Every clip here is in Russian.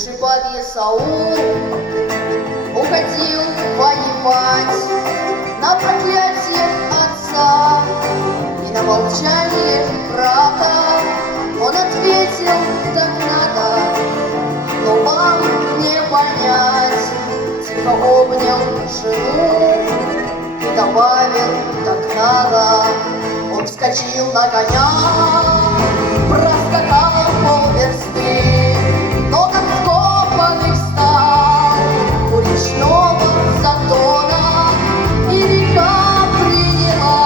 Бывший пан Исаул уходил воевать на проклятие отца и на молчание брата. Он ответил: так надо, но вам не понять. Тихо обнял жену и добавил: так надо. Он вскочил на коня, проскакал полверсты, но как вкопанный встал у речного затона, и река приняла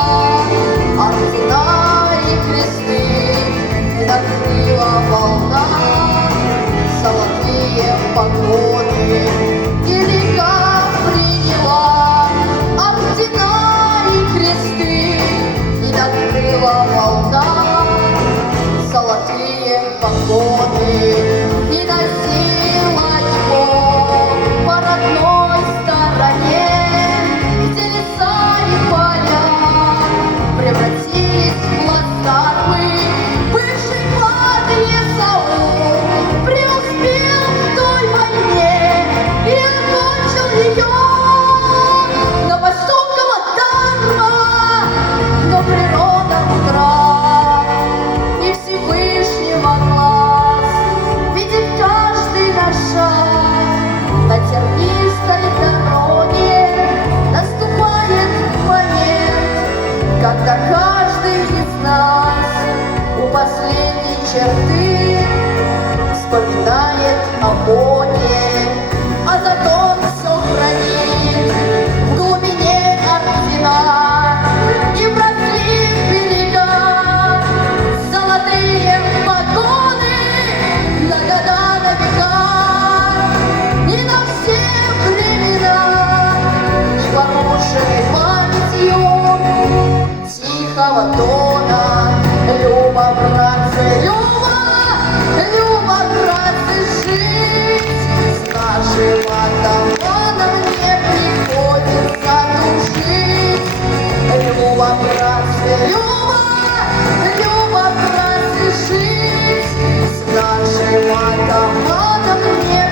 ордена и кресты, и накрыла волна золотые погоны, и река приняла ордена и кресты, и накрыла волна золотые погоны. И носила его по родной стороне, где леса и поля превратились в плацдармы. Бывший пан Исаул преуспел в той войне и окончил ее на посту командарма, но природа мудра, и Всевышнего глаз видит каждый наш шаг. На тернистой дороге наступает момент, когда каждый из нас у последней черты вспоминает о Боге, а затем все хранит в глубине ордена и в разлив берега золотые погоны на года, на века и на все времена, и порушенной памятью тихого тона. Люба, братцы, Люба, братцы, жить с нашим атаманом не приходится тужить. Люба, братцы, Люба, братцы, жить с нашим атаманом не